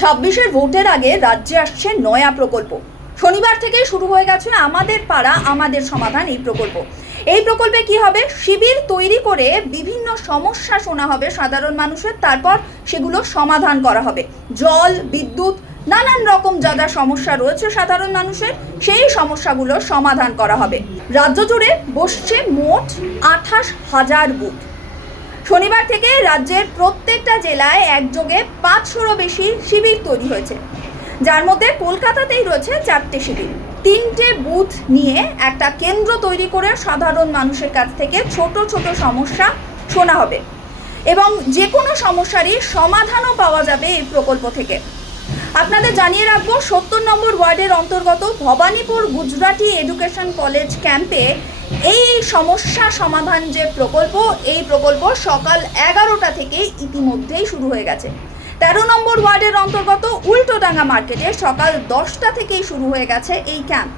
ছাব্বিশের ভোটের আগে রাজ্যে আসছে নয়া প্রকল্প। শনিবার থেকেই শুরু হয়ে গেছে আমাদের পাড়া আমাদের সমাধান এই প্রকল্প। এই প্রকল্পে কি হবে, শিবির তৈরি করে বিভিন্ন সমস্যা শোনা হবে সাধারণ মানুষের, তারপর সেগুলো সমাধান করা হবে। জল, বিদ্যুৎ, নানান রকম যা যা সমস্যা রয়েছে সাধারণ মানুষের, সেই সমস্যাগুলো সমাধান করা হবে। রাজ্য জুড়ে বসছে মোট 28,000 বুথ। শনিবার থেকে রাজ্যের প্রত্যেকটা জেলায় একযোগে 500রও বেশি শিবির তৈরি হয়েছে, যার মধ্যে কলকাতাতেই রয়েছে 4টে শিবির। 3টে বুথ নিয়ে একটা কেন্দ্র তৈরি করে সাধারণ মানুষের কাছ থেকে ছোট ছোট সমস্যা শোনা হবে এবং যে কোনো সমস্যারই সমাধানও পাওয়া যাবে এই প্রকল্প থেকে। আপনাদের জানিয়ে রাখবো, 70 নম্বর ওয়ার্ডের অন্তর্গত ভবানীপুর গুজরাটি এডুকেশন কলেজ ক্যাম্পে এই সমস্যা সমাধান যে প্রকল্প, এই প্রকল্প সকাল 11টা থেকেই ইতিমধ্যেই শুরু হয়ে গেছে। 13 নম্বর ওয়ার্ডের অন্তর্গত উল্টোডাঙ্গা মার্কেটে সকাল 10টা থেকেই শুরু হয়ে গেছে এই ক্যাম্প।